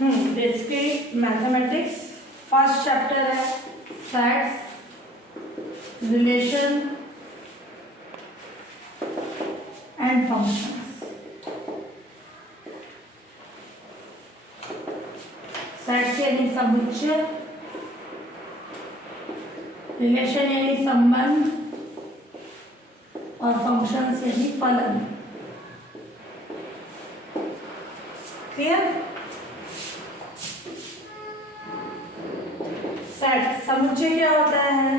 Discrete mathematics first chapter है sets, relation and functions. Sets यानी समुच्चय, रिलेशन यानी संबंध और फंक्शंस यानी फलन। क्लियर? सेट समुच्चय क्या होता है?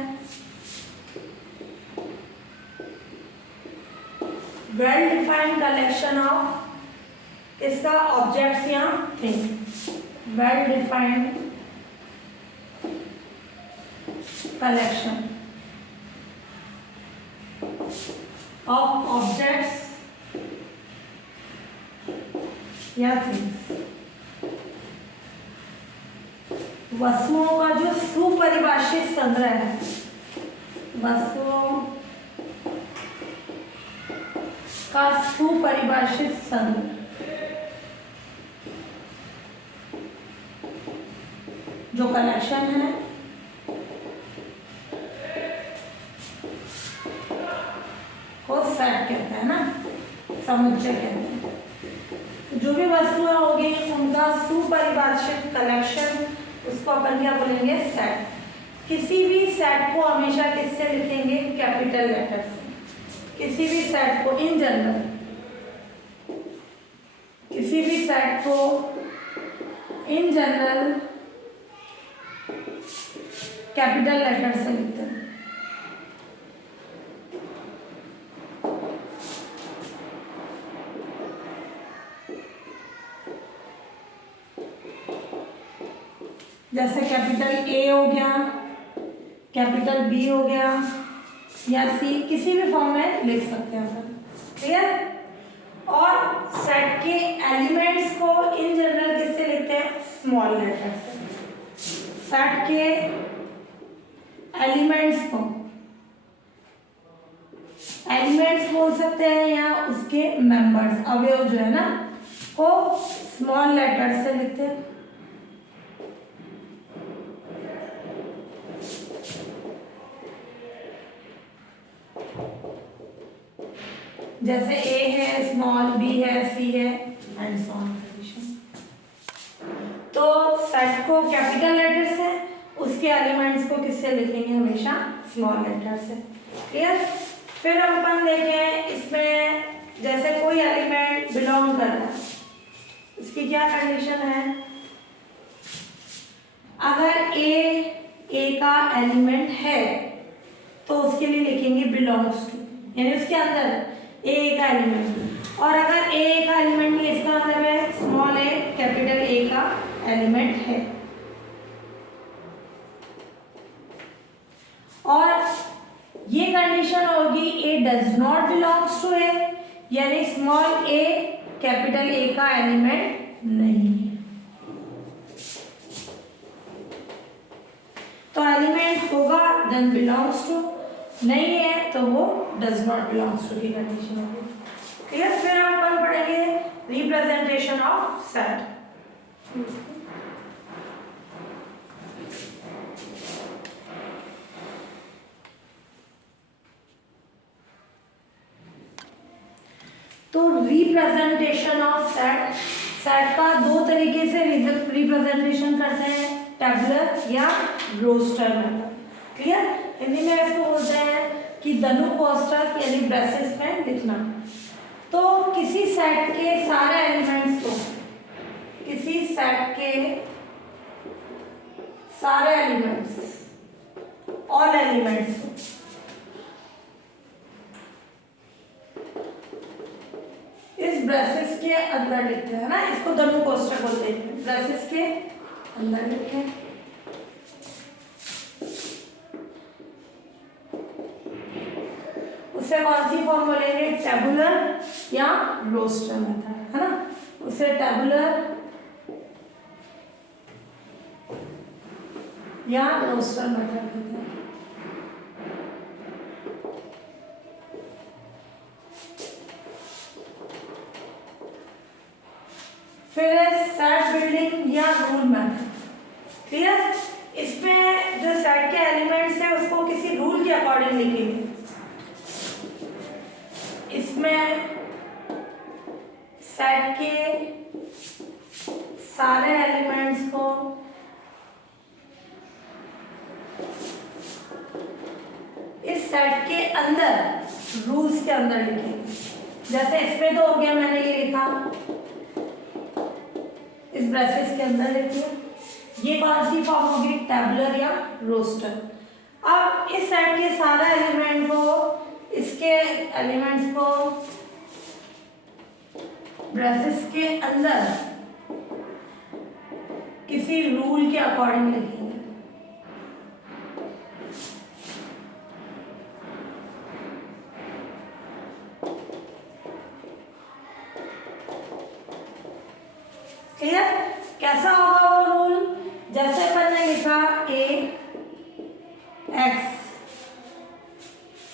वेल डिफाइंड कलेक्शन ऑफ किसका? ऑब्जेक्ट्स या things. Well defined collection of objects या थिंग्स। वस्तुओं का जो सुपरिभाषित संग्रह है, वस्तुओं का सुपरिभाषित संग्रह, जो कलेक्शन है को सेट कहते हैं ना, समुच्चय कहते हैं। जो भी वस्तुएं होगी उनका सुपरिभाषित कलेक्शन, उसको अपन क्या बोलेंगे? सेट। किसी भी सेट को हमेशा किससे लिखेंगे? कैपिटल लेटर से। किसी भी सेट को इन जनरल, किसी भी सेट को इन जनरल कैपिटल लेटर से लिखते हैं। जैसे कैपिटल ए हो गया, कैपिटल बी हो गया या सी, किसी भी फॉर्म में लिख सकते हैं अपन। क्लियर? और सेट के एलिमेंट्स को इन जनरल किससे लिखते हैं? स्मॉल लेटर से। सेट के एलिमेंट्स को एलिमेंट्स बोल सकते हैं या उसके मेंबर्स, अवयव जो है ना, को स्मॉल लेटर से लिखते हैं। जैसे ए है, स्मॉल बी है, सी है एंड सो ऑन। तो सेट को कैपिटल लेटर से, उसके एलिमेंट्स को किससे लिखेंगे? हमेशा स्मॉल लेटर से। क्लियर? फिर हम अपन देखें इसमें, जैसे कोई एलिमेंट बिलोंग कर रहा है, इसकी क्या कंडीशन है? अगर ए का एलिमेंट है तो उसके लिए लिखेंगे बिलोंग्स टू, यानी उसके अंदर ए का एलिमेंट। और अगर ए का एलिमेंट नहीं, इसका मतलब है स्मॉल ए कैपिटल ए का एलिमेंट है। और ये कंडीशन होगी ए डज नॉट बिलोंग्स टू ए, यानी स्मॉल ए कैपिटल ए का एलिमेंट नहीं है। तो एलिमेंट होगा देन बिलोंग्स टू, नहीं है तो वो डज नॉट बिलोंग्स टू की कंडीशन होगी। क्लियर? फिर हम अपन पढ़ेंगे रिप्रेजेंटेशन ऑफ सेट। तो रिप्रेजेंटेशन ऑफ सेट, सेट का दो तरीके से रिप्रेजेंटेशन करते हैं, टेबुलर या रोस्टर मेथड। क्लियर? हिंदी में इसको बोलते हैं कि धनु कोष्ठक यानी ब्रेसेस में लिखना। तो किसी सेट के सारे एलिमेंट्स को, किसी सेट के सारे एलिमेंट्स, ऑल एलिमेंट्स को इस ब्रेसेस के अंदर लिखते हैं ना, इसको धनु कोष्ठक बोलते हैं। ब्रेसेस के अंदर लिखते हैं। उससे कौन सी फॉर्म बोलेंगे? टेबुलर या रोस्टर मेथड, है ना। उसे टेबुलर या रोस्टर मेथड कहते हैं। फिर है सेट बिल्डिंग या रूल मेथड। क्लियर? इसमें जो सेट के एलिमेंट्स हैं उसको किसी रूल के अकॉर्डिंग लिखेंगे। इसमें सेट के सारे एलिमेंट्स को इस सेट के अंदर रूल्स के अंदर लिखेंगे। जैसे इसमें तो हो गया, मैंने ये लिखा, इस ब्रेसेस के अंदर लिखिए। ये कौन सी फॉर्म होगी? टेबुलर या रोस्टर। अब इस सेट के सारे एलिमेंट को, इसके एलिमेंट्स को ब्रेसेस के अंदर किसी रूल के अकॉर्डिंग लिखेंगे। क्लियर? कैसा होगा वो रूल? जैसे अपन ने लिखा ए एक्स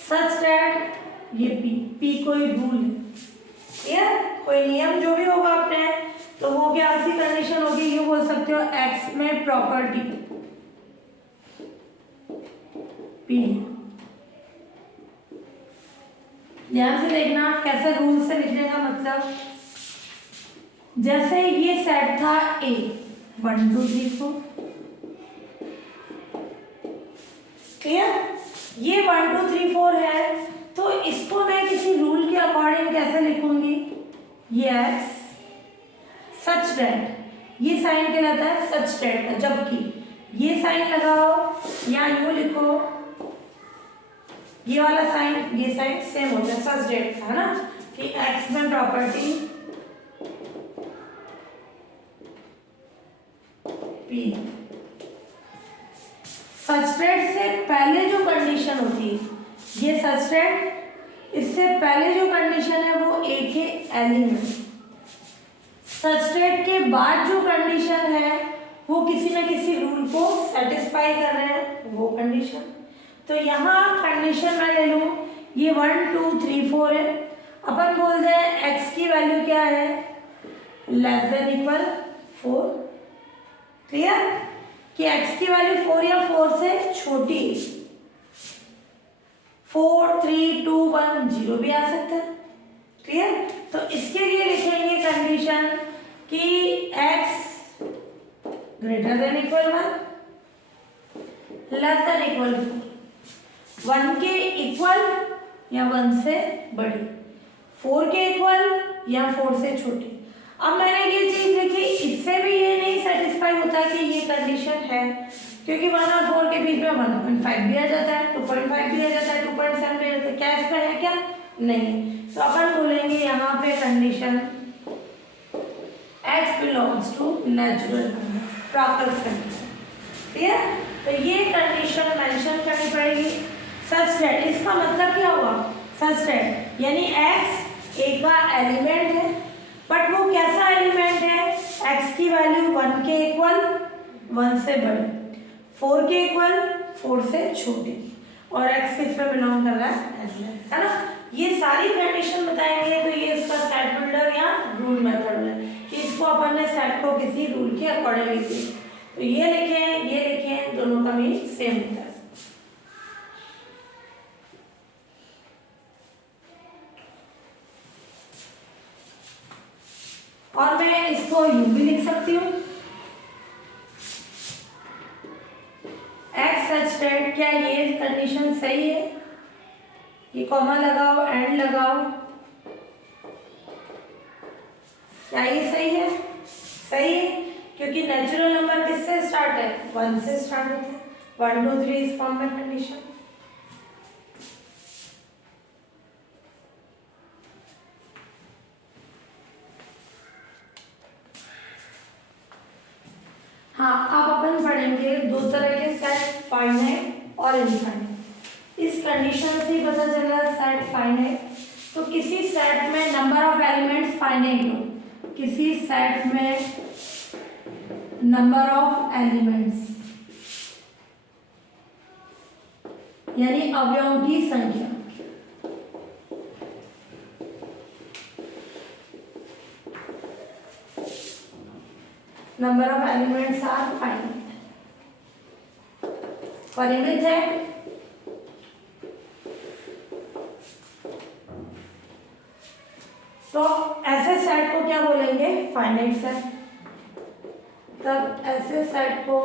सच दैट, ये पी कोई रूल है, क्लियर? कोई नियम जो भी होगा अपने, तो वो क्या ऐसी कंडीशन होगी, ये बोल सकते हो एक्स में प्रॉपर्टी पी। ध्यान से देखना कैसे रूल से लिखने का मतलब। जैसे ये सेट था ए 1 2 3 4, क्लियर? ये 1 2 3 4 है, तो इसको मैं किसी रूल के अकॉर्डिंग कैसे लिखूंगी? ये एक्स सच दैट, ये साइन कहलाता है सच दैट का, जबकि ये साइन लगाओ या यूं लिखो, ये वाला साइन ये साइन सेम होता है सच दैट का, है ना? कि एक्स में प्रॉपर्टी पी। सब्सट्रेट से पहले जो कंडीशन होती है, ये सब्सट्रेट, इससे पहले जो कंडीशन है वो ए के एलिमेंट, सब्सट्रेट के बाद जो कंडीशन है वो किसी न किसी रूल को सेटिस्फाई कर रहे हैं, वो कंडीशन। तो यहाँ कंडीशन मैं ले लूँ, ये 1 2 3 4 है, अपन बोल दें एक्स की वैल्यू क्या है? Less than equal 4। क्लियर? कि x की वैल्यू 4 या 4 से छोटी, 4 3 2 1 0 भी आ सकता है। क्लियर? तो इसके लिए लिखेंगे कंडीशन कि x greater than equal 1 less than equal 4, 1 के इक्वल या 1 से बड़ी, 4 के इक्वल या 4 से छोटी। अब मैंने ये चीज लिखी, इससे भी ये नहीं सेटिस्फाई होता कि ये कंडीशन है, क्योंकि 1 और 4 के बीच में 1.5 भी आ जाता है, 2.5 भी आ जाता है, 2.7 भी आ जाता है। क्या इसमें है क्या? नहीं। तो अपन बोलेंगे यहाँ पे condition x belongs to natural number, प्राकृतिक कंडीशन। ठीक है? तो ये कंडीशन मेंशन करनी पड़ेगी। सच दैट, इसका मतलब क्या हुआ? सच दैट यानी x a का एलिमेंट है, बट वो कैसा एलिमेंट है? x की वैल्यू 1 के इक्वल 1 से बड़ी, 4 के इक्वल 4 से छोटी, और x किस पे बिलोंग कर रहा है ना? ये सारी कंडीशन बताएंगे, तो ये इसका सेट बिल्डर या रूल मेथड है कि इसको अपन ने सेट को किसी रूल के अकॉर्डिंग लिखे। तो ये लिखें, दोनों का मीनिंग सेम होता है। और मैं इसको यूं भी लिख सकती हूँ, एक्स सच दैट, क्या ये कंडीशन सही है? ये कॉमा लगाओ, एंड लगाओ, क्या ये सही है? सही है, क्योंकि नेचुरल नंबर किससे स्टार्ट है? 1 से स्टार्ट होता है। 1 2 3 इस फॉर्म में कंडीशन। हाँ, अब अपन पढ़ेंगे दो तरह के सेट, फाइनाइट और इनफाइनाइट। इस कंडीशन से पता चला सेट फाइनाइट, तो किसी सेट में नंबर ऑफ एलिमेंट्स फाइनाइट हो, किसी सेट में नंबर ऑफ एलिमेंट्स यानी अवयवों की संख्या, number of elements are finite. परिमित है, तो ऐसे सेट को क्या बोलेंगे? Finite set. तब ऐसे सेट को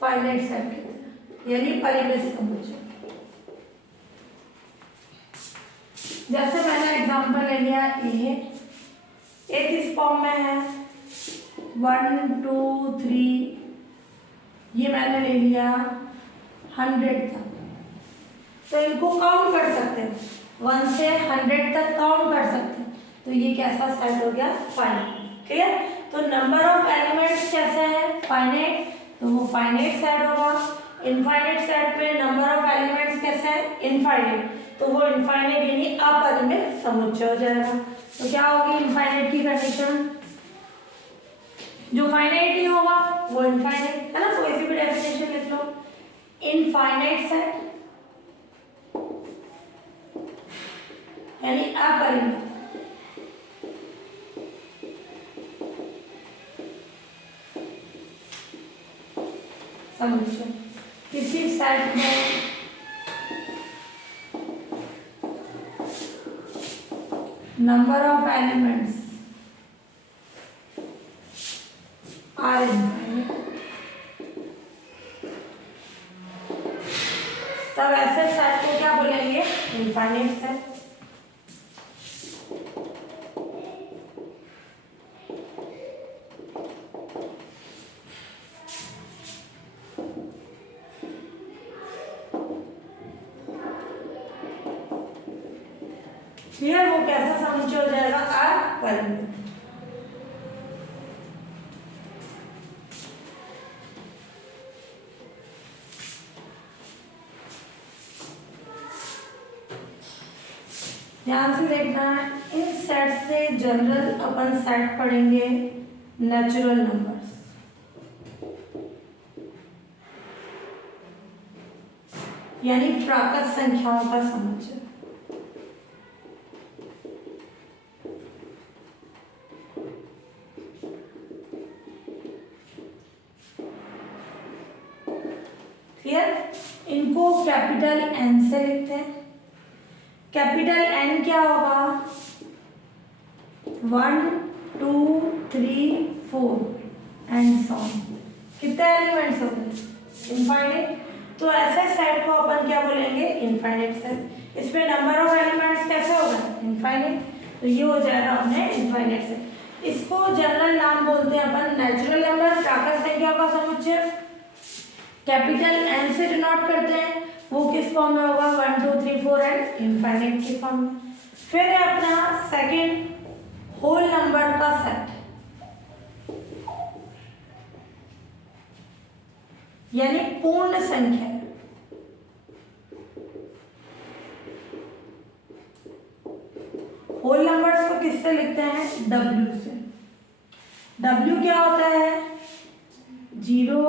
फाइनाइट सेट कहते हैं, यानी परिमित समुच्चय। जैसे मैंने एग्जांपल ले लिया ए, एक इस फॉर्म में है 1 2 3, ये मैंने ले लिया 100 तक, तो इनको काउंट कर सकते हैं, 1 से 100 तक काउंट कर सकते हैं, तो ये कैसा सेट हो गया? फाइनाइट। ठीक है, तो नंबर ऑफ एलिमेंट्स कैसे है? फाइनाइट, तो वो फाइनाइट सेट होगा। इनफाइनाइट सेट में नंबर ऑफ एलिमेंट्स कैसे है? इनफाइनाइट, तो वो इनफाइनाइट यानी अपरिमित समुच्चय हो जाएगा। तो क्या होगी इनफाइनाइट की कंडीशन? जो फाइनाइट नहीं होगा वो इनफाइनाइट है ना, कोई सी भी डेफिनेशन लिख लो। इनफाइनाइट सेट यानी अपरिमित समुच्चय। किसी सेट में number of elements are infinite, तब ऐसे सेट को क्या बोलेंगे? Infinite set. क्लियर? वो कैसा समुच्चय हो जाएगा? अपरिमित। ध्यान से देखना है, इन सेट से जनरल अपन सेट पढ़ेंगे नेचुरल नंबर्स, यानी प्राकृत संख्याओं का समुच्चय। क्लियर? इनको कैपिटल एन से लिखते हैं। कैपिटल एन क्या होगा? 1 2 3 4 एंड सो ऑन। कितने एलिमेंट्स हो गए? इनफाइनाइट। तो ऐसे सेट को अपन क्या बोलेंगे? Infinite set. इसमें नंबर ऑफ एलिमेंट्स कैसे होगा? इनफाइनाइट, तो ये हो जाएगा अपने इनफाइनाइट सेट। इसको जनरल नाम बोलते हैं अपन नेचुरल नंबर, प्राकृत संख्याओं का समुच्चय। कैपिटल एन से डिनोट करते हैं, वो किस फॉर्म में होगा? 1 2 3 4 एंड इनफाइनाइट के फॉर्म में। फिर है अपना सेकंड होल नंबर का सेट, यानी पूर्ण संख्या। होल नंबर्स को किससे लिखते हैं? W से। W क्या होता है? 0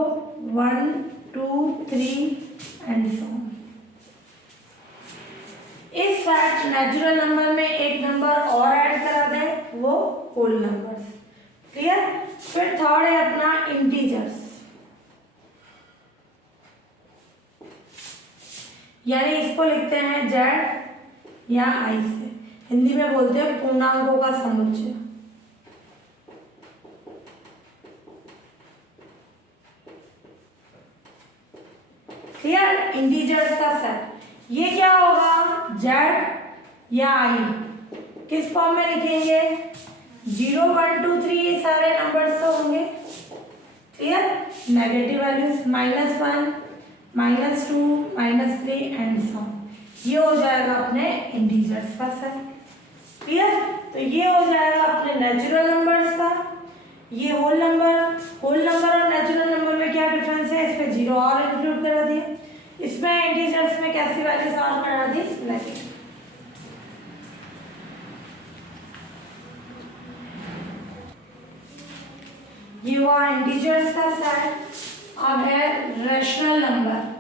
1 2 3 एंड सो ऑन। इस सेट नेचुरल नंबर में एक नंबर और ऐड करा दें, वो होल नंबर्स। क्लियर? फिर थर्ड है अपना इंटीजर्स, यानी इसको लिखते हैं Z या I से, हिंदी में बोलते हैं पूर्णांकों का समुच्चय। क्लियर? इंटीजर्स का सेट, ये क्या होगा? Z या I किस फॉर्म में लिखेंगे? 0 1 2 3 ये सारे नंबर्स तो होंगे। Clear? Negative values -1 -2 -3 and so on, ये हो जाएगा अपने इंटीजर्स का सेट। क्लियर? तो ये हो जाएगा अपने नेचुरल नंबर्स का। ये होल नंबर और नेचुरल नंबर में क्या डिफरेंस है? इस पे 0 और इंक्लूड करा दिया, इसमें इंटीजर्स में कैसी वैल्यूज और करा दी? नेगेटिव। ये हुआ इंटीजर्स का सेट। अब है रैशनल नंबर।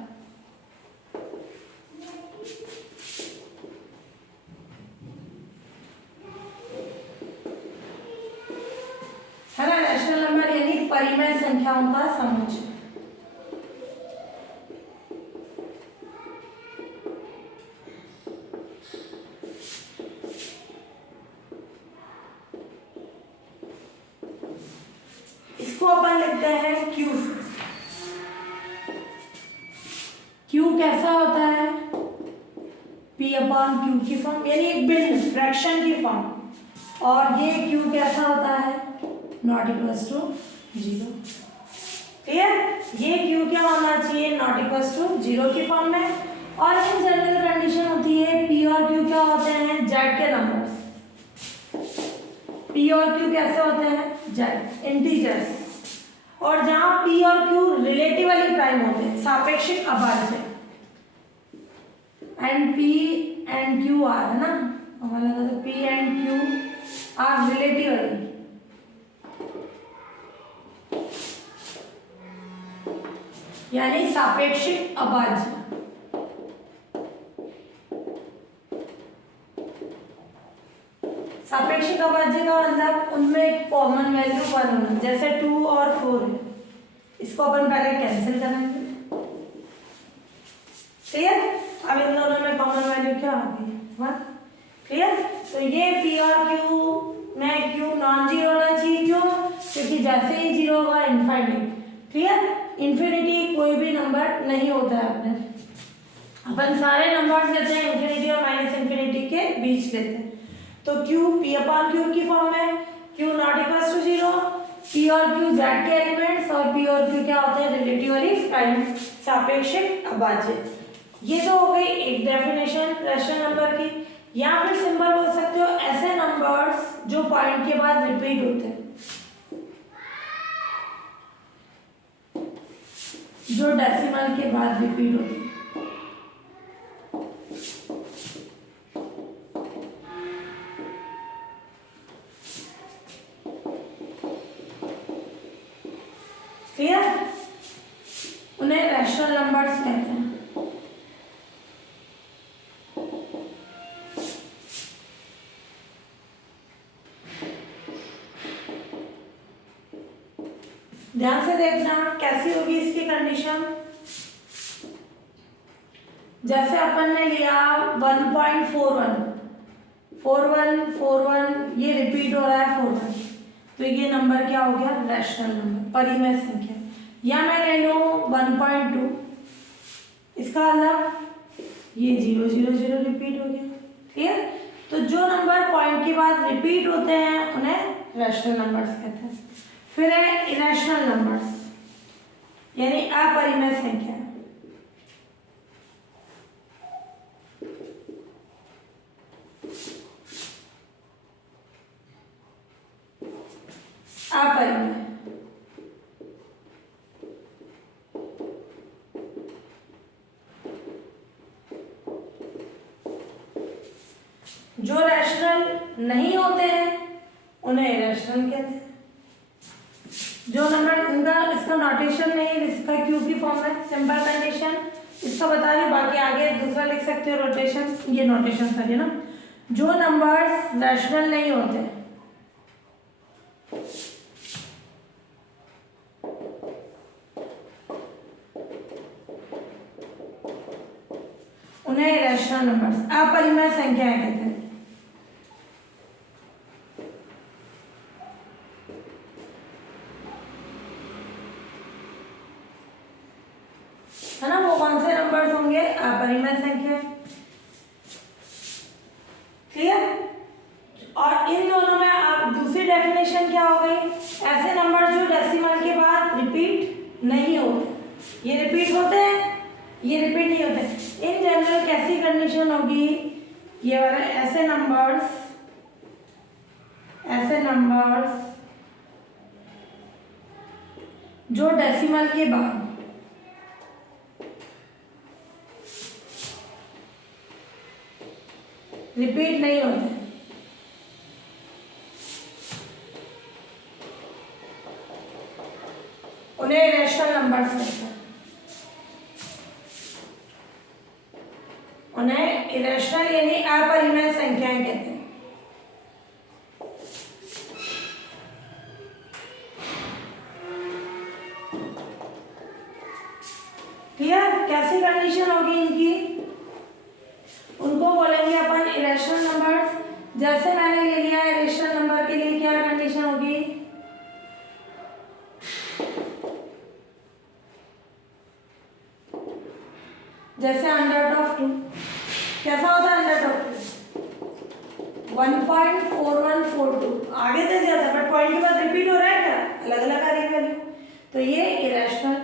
है ना। रैशनल नंबर यानी परिमेय संख्याओं का समुच्चय। इसको अपन लिखते हैं क्यू। क्यू कैसा होता है, पी अपॉन क्यू की फॉर्म, यानी एक भिन्न फ्रैक्शन की फॉर्म। और ये क्यू कैसा होता है, नॉट इक्वल्स टू 0। क्लियर, ये क्यू क्या होना चाहिए, नॉट इक्वल्स टू 0 की फॉर्म में। और इन जनरल कंडीशन होती है पी और क्यू क्या होते हैं, जेड के नंबर्स। पी और क्यू कैसे होते हैं, जेड इंटीजर्स। और जहां पी और क्यू रिलेटिवली प्राइम होते हैं, सापेक्षिक अभाज्य, and P and Q R, है ना, हमारा लगा तो P and Q R relatively, यानी सापेक्षिक अभाज्य। सापेक्षिक अभाज्य का मतलब उनमें एक कॉमन वैल्यू 1 होना, जैसे 2 और 4 है, इसको अपन पहले कैंसिल करेंगे। क्लियर, अब इन दोनों में कॉमन वैल्यू क्या आ गई, 1। क्लियर, तो ये पी और क्यू में क्यू नॉन जीरो होना चाहिए, क्यों, क्योंकि जैसे ही जीरो होगा इनफाइनाइट। क्लियर, इन्फिनिटी कोई भी नंबर नहीं होता है अपने, अपन सारे नंबर्स लेते हैं इन्फिनिटी और माइनस इन्फिनिटी के बीच लेते हैं। तो Q P अपॉन Q की फॉर्म है, Q not equals to 0, P और Q जेड के एलिमेंट्स, और P और Q क्या होते हैं, रिलेटिवली प्राइम सापेक्षिक अभाज्य। ये तो हो गई एक डेफिनेशन रैशनल नंबर की। या फिर सिंपल बोल सकते हो ऐसे नंबर्स जो पॉइंट के बाद रिपीट होते हैं, जो डेसिमल के बाद रिपीट होते हैं। क्लियर, उन्हें रैशनल नंबर्स कहते हैं। ध्यान से देखना कैसी होगी इसकी कंडीशन। जैसे अपन ने लिया 1.41, 4141, ये रिपीट हो रहा है 41, तो ये नंबर क्या हो गया, रैशनल नंबर, परिमेय संख्या। या मैं ले लूँ 1.2, इसका मतलब ये 0 0 0 रिपीट हो गया। क्लियर, तो जो नंबर पॉइंट के बाद रिपीट होते हैं उन्हें रैशनल नंबर्स कहते हैं। फिर है इरेशनल नंबर्स, यानी अपरिमेय संख्या। अपरिमेय, जो रैशनल नहीं होते हैं उन्हें इरेशनल कहते हैं। जो नंबर इनका, इसका नोटेशन नहीं, इसका क्यू की फॉर्म है, सिंपल कंडीशन इसका बता रही, बाकी आगे दूसरा लिख सकते हो रोटेशन, ये नोटेशन सही ना। जो नंबर्स रैशनल नहीं होते उन्हें इरेशनल नंबर्स, अपरिमेय संख्याएं कहते हैं। है ना, वो कौन से नंबर्स होंगे, अपरिमेय संख्या। क्लियर, और इन दोनों में आप दूसरी डेफिनेशन क्या हो गई, ऐसे नंबर जो डेसिमल के बाद रिपीट नहीं होते। ये रिपीट होते हैं, ये रिपीट नहीं होते। इन जनरल कैसी कंडीशन होगी, ये वाला ऐसे नंबर्स जो डेसिमल के बाद रिपीट नहीं होते, उन्हें इरेशनल नंबर्स कहते हैं। उन्हें इरेशनल यानी अपरिमेय संख्याएं कहते हैं। जैसे मैंने ले लिया है रेशनल नंबर के लिए क्या कंडीशन होगी, जैसे अंडर रूट ऑफ 2 कैसा होता है, अंडर रूट ऑफ 2 1.4142 आगे दे दिया था बट पॉइंट के बाद रिपीट हो रहा है क्या, अलग अलग आ रही है वैल्यू, तो ये इरेशनल।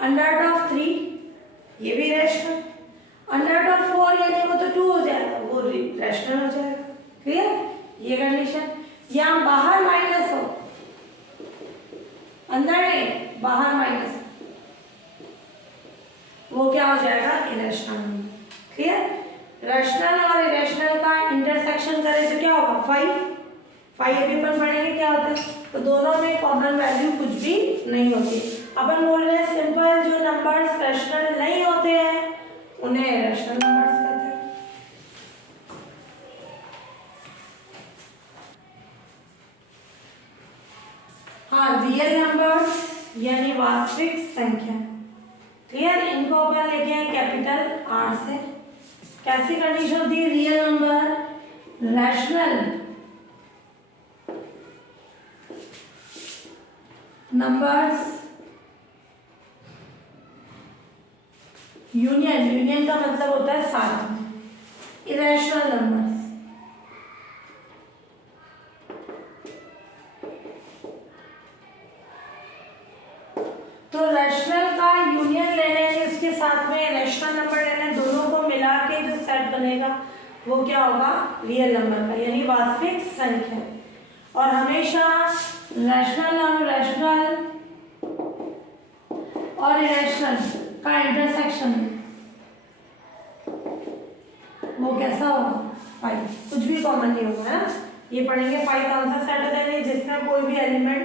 अंडर रूट ऑफ 3 ये भी इरेशनल। अंडर रूट ऑफ 4 यानी वो तो 2 हो जाएगा, वो रैशनल हो जाएगा। क्लियर, ये कंडीशन। यहाँ बाहर माइनस हो, अंदर नहीं बाहर माइनस, वो क्या हो जाएगा, इरेशनल। क्लियर, रैशनल और इरेशनल का इंटरसेक्शन करें तो क्या होगा, 5 अभी अपन पढ़ेंगे क्या होता है, तो दोनों में कॉमन वैल्यू कुछ भी नहीं होती। अपन बोल रहे हैं सिंपल जो नंबर्स रैशनल नहीं होते हैं उन्हें इरेशनल नंबर्स कहते हैं। हाँ, रियल नंबर्स यानी वास्तविक संख्या। क्लियर, इनको अपन लेके आए कैपिटल आर से। कैसी कंडीशन होती है, real number rational numbers union का मतलब होता है साथ में, इरेशनल नंबर्स तो रैशनल का यूनियन लेने उसके साथ में रैशनल नंबर लेने, दोनों को मिला के जो सेट बनेगा वो क्या होगा, रियल नंबर का यानी वास्तविक संख्या। और हमेशा रैशनल और इरेशनल का इंटरसेक्शन वो कैसा होगा, 5, कुछ भी कॉमन नहीं होगा है ना। ये पढ़ेंगे 5 कौन सा सेट होता है जिसमें कोई भी एलिमेंट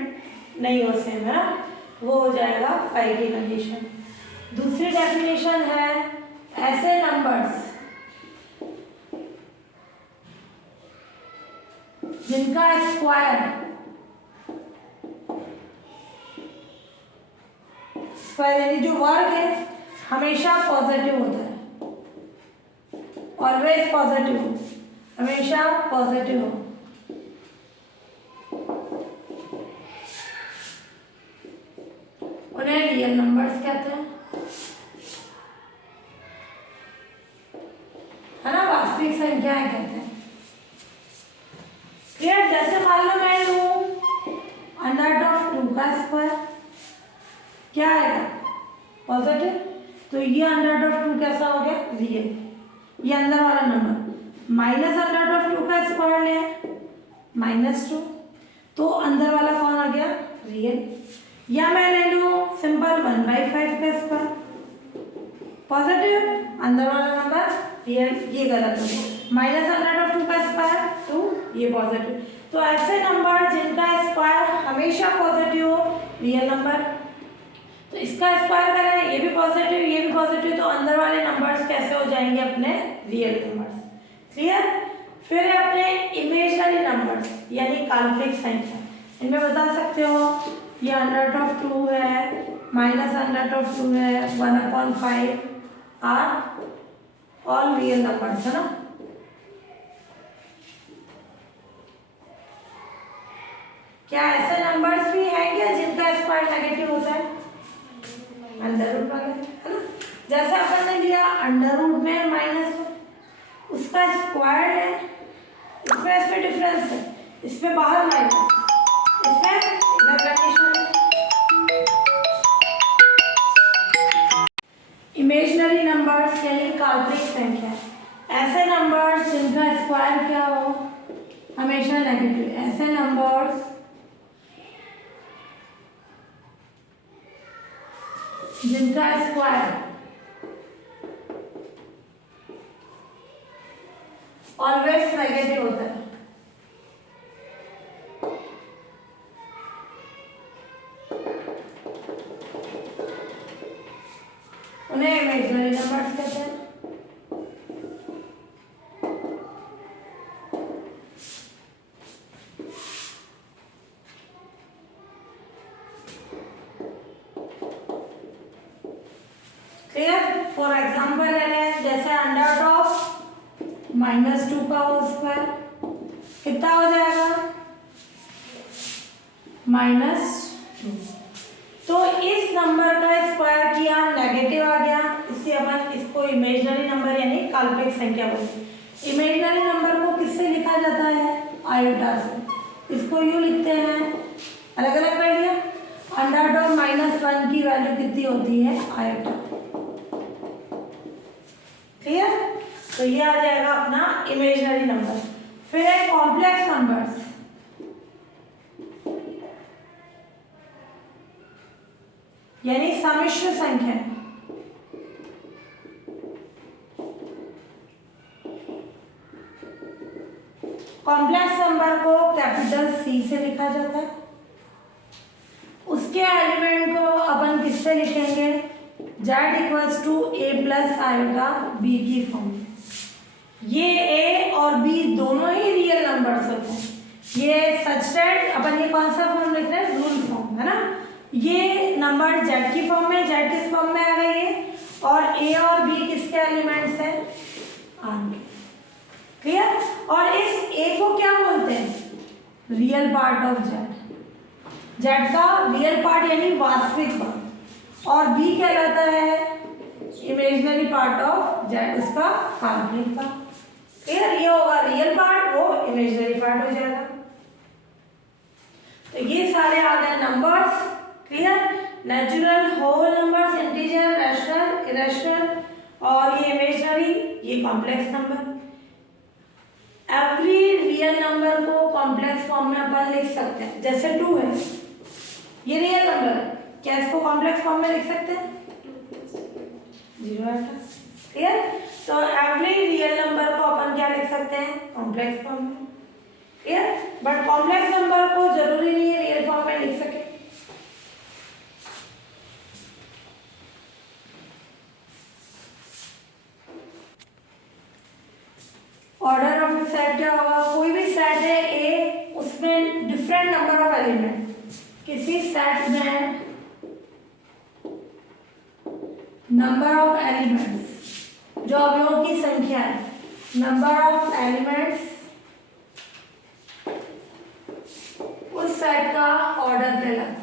नहीं हो सेम है ना, वो हो जाएगा 5 की कंडीशन। दूसरी डेफिनेशन है ऐसे नंबर्स जिनका स्क्वायर यानी जो वर्ग है हमेशा पॉजिटिव होता है, ऑलवेज पॉजिटिव, हमेशा पॉजिटिव हो। उन्हें रियल नंबर्स कहते हैं, है ना, वास्तविक संख्याएं कहते हैं। क्लियर, जैसे मान लो मैं लूं अंडर रूट ऑफ 2 का स्क्वायर क्या आएगा, पॉजिटिव, तो ये अंडर रूट ऑफ 2 कैसा हो गया, रियल। ये अंदर वाला number minus under root of 2 का स्क्वायर ले -2, तो अंदर वाला कौन आ गया, रियल। या मैं ले लूँ सिंपल 1/5 का स्क्वायर, पॉजिटिव, अंदर वाला नंबर रियल, ये गलत हो गया। माइनस अंडर रूट ऑफ 2 का स्क्वायर 2, ये पॉजिटिव। तो ऐसे नंबर जिनका स्क्वायर हमेशा पॉजिटिव हो, रियल नंबर। तो इसका स्क्वायर करें, ये भी पॉजिटिव, ये भी पॉजिटिव, तो अंदर वाले नंबर्स कैसे हो जाएंगे अपने, रियल नंबर्स। क्लियर, फिर है अपने इमेजिनरी नंबर्स यानी काल्पनिक संख्या। इनमें बता सकते हो ये अंडर रूट ऑफ 2 है, माइनस अंडर रूट ऑफ 2 है, 1/5 आर ऑल रियल नंबर्स, है ना। क्या ऐसे नंबर्स भी हैं क्या जिनका स्क्वायर नेगेटिव होता है, अंडर रूट वाले, है ना। जैसे अपन ने लिया अंडर रूट में माइनस, उसका स्क्वायर है, इसमें डिफरेंस है, इसमें बाहर माइनस, इसमें इधर कंडीशन है। इमेजिनरी नंबर्स यानी काल्पनिक संख्या, ऐसे नंबर्स जिनका स्क्वायर क्या हो, हमेशा नेगेटिव। ऐसे नंबर्स जिनका स्क्वायर ऑलवेज नेगेटिव होता है, उन्हें इमेजिनरी नंबर्स कहते हैं। क्लियर, फॉर एग्जाम्पल जैसे अंडर रूट ऑफ -2 का होल स्क्वायर, कितना हो जाएगा -2। तो इस नंबर का स्क्वायर किया, नेगेटिव आ गया, इससे अपन इसको इमेजिनरी नंबर यानी काल्पनिक संख्या बोलते हैं। इमेजिनरी नंबर को किससे लिखा जाता है? आयोटा से। इसको यूँ लिखते हैं, अलग अलग कर लिया। अंडर ऑफ -1 की वैल्यू कितनी होती है? आयोटा। क्लियर? तो ये आ जाएगा अपना इमेजिनरी नंबर। फिर है कॉम्प्लेक्स नंबर्स। यानी सम्मिश्र संख्या। कॉम्प्लेक्स नंबर को कैपिटल C से लिखा जाता है। उसके एलिमेंट को अपन किससे लिखेंगे? z = a + आयोटा b की फॉर्म। ये a और b दोनों ही रियल नंबर्स होते हैं। ये सच दैट अपन ये कौन सा फॉर्म लिख रहे हैं? रूल फॉर्म, है ना। ये नंबर z की फॉर्म में, z किस फॉर्म में आ गई है, और a और b किसके एलिमेंट्स हैं? r के। क्लियर? और इस a को क्या बोलते हैं? Real part of z। z का रियल पार्ट यानी वास्तविक पार्ट, और b कहलाता है इमेजिनरी पार्ट ऑफ z, उसका काल्पनिक पार्ट। क्लियर? ये होगा रियल पार्ट, वो इमेजिनरी पार्ट हो जाएगा। तो ये सारे आ गए numbers. Clear? Natural, whole numbers, integer, rational, irrational, और ये इमेजिनरी, ये complex number. Every real number को कॉम्प्लेक्स फॉर्म में अपन लिख सकते हैं। जैसे 2 है, ये रियल नंबर है, क्या इसको कॉम्प्लेक्स फॉर्म में लिख सकते हैं? 0 आटा। क्लियर? तो एवरी रियल नंबर को अपन क्या लिख सकते हैं? कॉम्प्लेक्स फॉर्म में। क्लियर? बट कॉम्प्लेक्स नंबर को जरूरी नहीं है रियल फॉर्म में लिख सके। ऑर्डर ऑफ सेट क्या होगा? कोई भी सेट है ए, उसमें डिफरेंट नंबर ऑफ एलिमेंट। किसी सेट में नंबर ऑफ एलिमेंट्स, जो अवयवों की संख्या है, नंबर ऑफ एलिमेंट्स उस सेट का ऑर्डर कहलाता है।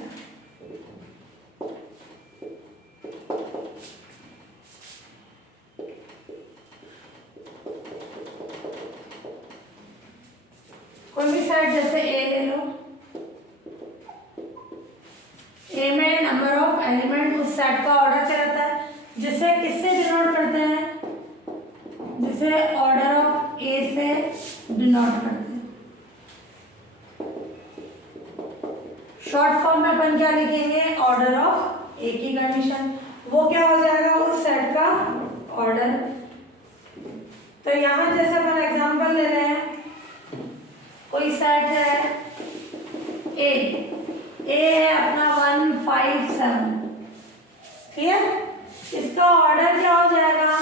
कोई भी सेट जैसे ए ले लो, ए में नंबर ऑफ एलिमेंट उस सेट का ऑर्डर कहलाता है, जिसे किससे डिनोट करते हैं? जिसे ऑर्डर ऑफ ए से डिनोट करते हैं। शॉर्ट फॉर्म में अपन क्या लिखेंगे? ऑर्डर ऑफ ए की कंडीशन। वो क्या हो जाएगा? उस सेट का ऑर्डर। तो यहां जैसे अपन एग्जांपल ले रहे हैं, कोई सेट है ए है अपना 1 5 7। क्लियर? इसका ऑर्डर क्या हो जाएगा?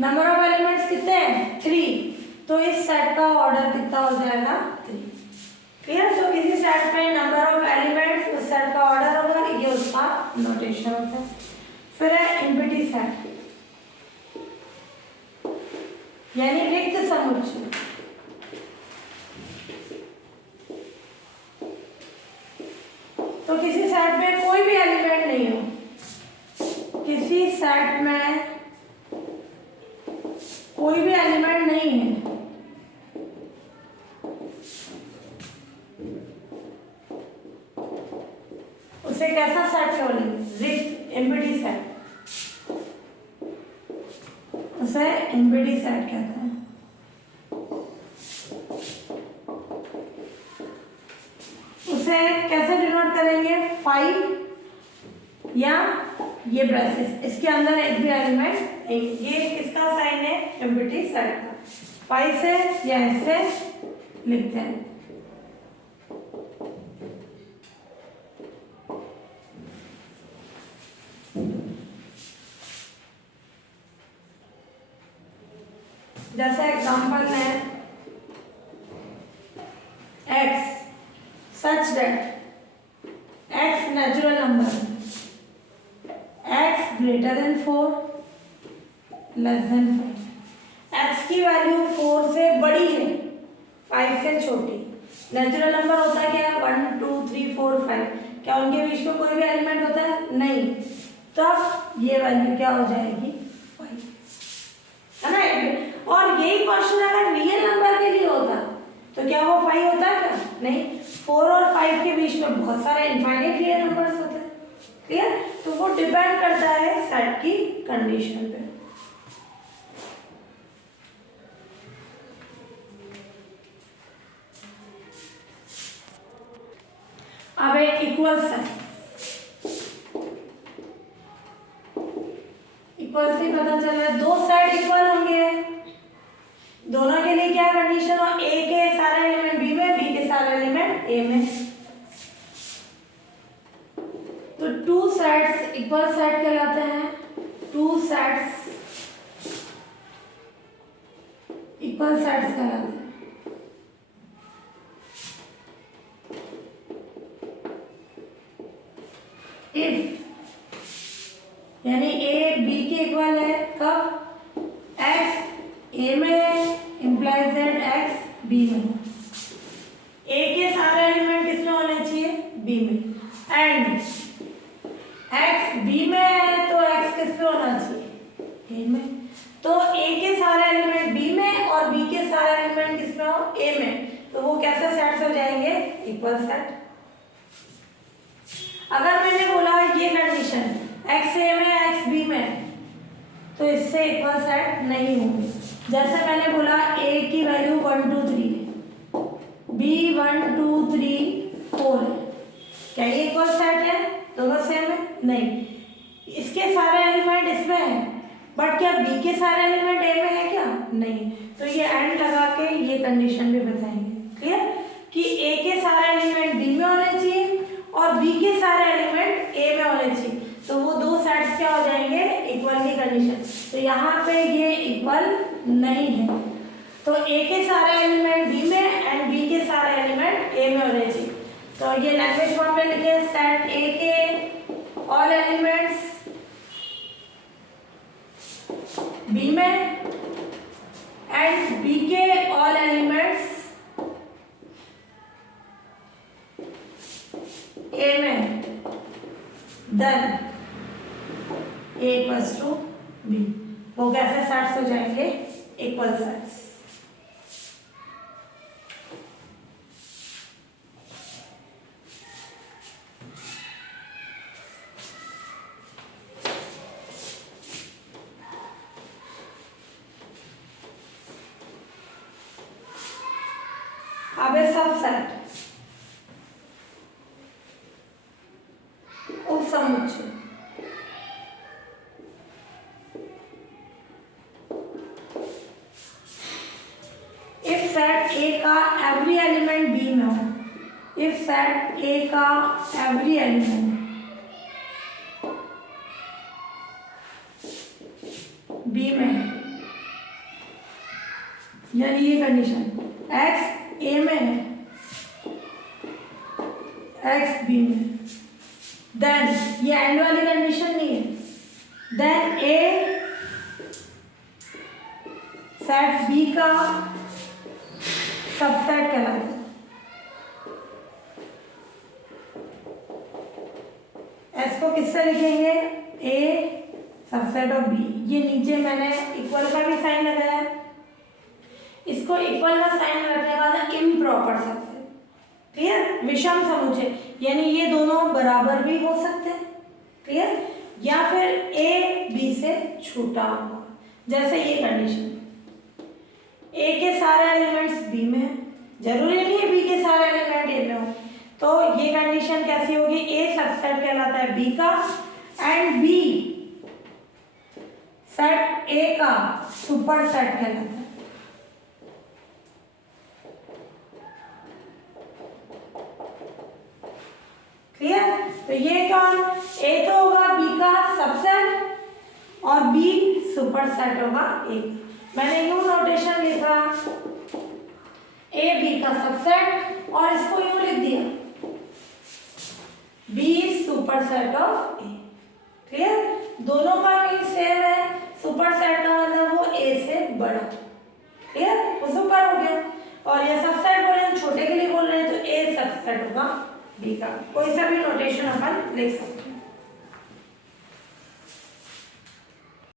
नंबर ऑफ एलिमेंट्स कितने हैं? 3। तो इस सेट का ऑर्डर कितना हो जाएगा? 3। क्लियर? तो किसी सेट में नंबर ऑफ एलिमेंट्स, उस सेट का ऑर्डर होगा, ये उसका नोटेशन होता है। फिर है एम्प्टी सेट, यानी रिक्त समुच्चय। तो किसी सेट में कोई भी एलिमेंट नहीं हो, किसी सेट में कोई भी एलिमेंट नहीं है, उसे कैसा सेट बोलेंगे? रिक्त, एम्प्टी सेट। उसे एम्प्टी सेट कहते हैं। उसे कैसे डिनोट करेंगे? 5 या ये ब्रेसेस, इसके अंदर एक भी एलिमेंट नहीं। ये किसका साइन है? एम्प्टी सेट का। 5 से या ऐसे लिखते हैं। जैसे एग्जांपल है x such that x natural number, x greater than 4 less than 5, x की वैल्यू 4 से बड़ी 5 से छोटी। नेचुरल नंबर होता है क्या, 1 2 3 4 5, क्या उनके बीच में कोई भी एलिमेंट होता है, नहीं, तब ये वैल्यू क्या हो जाएगी, 5, है ना। और यही क्वेश्चन अगर रियल नंबर के लिए होता तो क्या वो 5 होता है क्या, नहीं, 4 और 5 के बीच में बहुत सारे इनफाइनाइट रियल नंबर्स होते हैं, क्लियर। तो वो डिपेंड करता है सेट की कंडीशन पे। अब एक इक्वल सेट, इक्वल से पता चल रहा है दो सेट इक्वल होंगे, दोनों के लिए क्या कंडीशन हो, ए के सारे एलिमेंट बी में, बी के सारे एलिमेंट ए में। तो टू सेट्स इक्वल सेट कहलाते हैं, टू सेट्स इक्वल सेट्स कहलाते हैं। इफ यानी ए बी के इक्वल है कब, एक्स ए में इंप्लाइज दैट एक्स बी में, ए के सारे एलिमेंट किसमें होने चाहिए, बी में, एंड एक्स बी में है तो एक्स किस पे होना चाहिए, ए में। तो ए के सारे एलिमेंट बी में और बी के सारे एलिमेंट किसमें हो, ए में, तो वो कैसे सेट्स हो जाएंगे, इक्वल सेट। अगर मैंने बोला ये कंडीशन एक्स ए में एक्स बी में, तो इससे इक्वल सेट नहीं होंगे। जैसे मैंने बोला ए की वैल्यू 1 2 3 है, बी 1 2 3 4 है, क्या ये इक्वल सेट है, दोनों सेम है, नहीं। इसके सारे एलिमेंट इसमें है, बट क्या बी के सारे एलिमेंट ए में है क्या, नहीं। तो ये एंड लगा के ये कंडीशन भी बताएंगे, क्लियर, कि ए के सारे एलिमेंट बी में होने चाहिए और बी के सारे एलिमेंट ए में होने चाहिए, तो वो दो सेट्स क्या हो जाएंगे, इक्वल की कंडीशन। तो यहाँ पे ये इक्वल नहीं है, तो ए के सारे एलिमेंट बी में एंड बी के सारे एलिमेंट ए में होने चाहिए। तो ये लैंग्वेज फॉर्म में लिखे, सेट ए के ऑल एलिमेंट्स बी में एंड बी के ऑल एलिमेंट्स ए में, then A equals to B, वो कैसे सेट्स हो जाएंगे, इक्वल सेट्स। अब है सबसेट, उपसमुच्चय। इफ सेट ए का एवरी एलिमेंट बी में हो, इफ सेट ए का एवरी एलिमेंट बी में है, यानी ये कंडीशन एक्स ए में है, एक्स बी में, देन ये एंड वाली कंडीशन नहीं है, देन ए सेट बी का सबसेट कहलाता है। एस को किससे लिखेंगे, ए सबसेट ऑफ बी, ये नीचे मैंने इक्वल का भी साइन लगाया, इसको इक्वल का साइन रखने का बाद इम्प्रॉपर सबसेट, क्लियर, विषम समुच्चय, यानी ये दोनों बराबर भी हो सकते हैं, क्लियर, या फिर ए बी से छोटा होगा, जैसे ये कंडीशन ए के सारे एलिमेंट्स बी में है, जरूरी नहीं है बी के सारे एलिमेंट ए में हो, तो ये कंडीशन कैसी होगी, ए सबसेट कहलाता है बी का एंड बी सेट ए का सुपर सेट कहलाता है। क्लियर, तो ये कौन, ए तो होगा बी का सबसेट और बी सुपर सेट होगा ए। मैंने यूं नोटेशन लिखा, ए बी का सबसेट और इसको यूं लिख दिया, be super set of A. Clear, दोनों का मीन सेम है, सुपर सेट का मतलब वो ए से बड़ा, क्लियर, वो सुपर हो गया। और ये सबसेट बोले हम छोटे के लिए बोल रहे हैं तो ए सबसेट होगा बी का। कोई सा भी नोटेशन अपन लिख सकते हैं।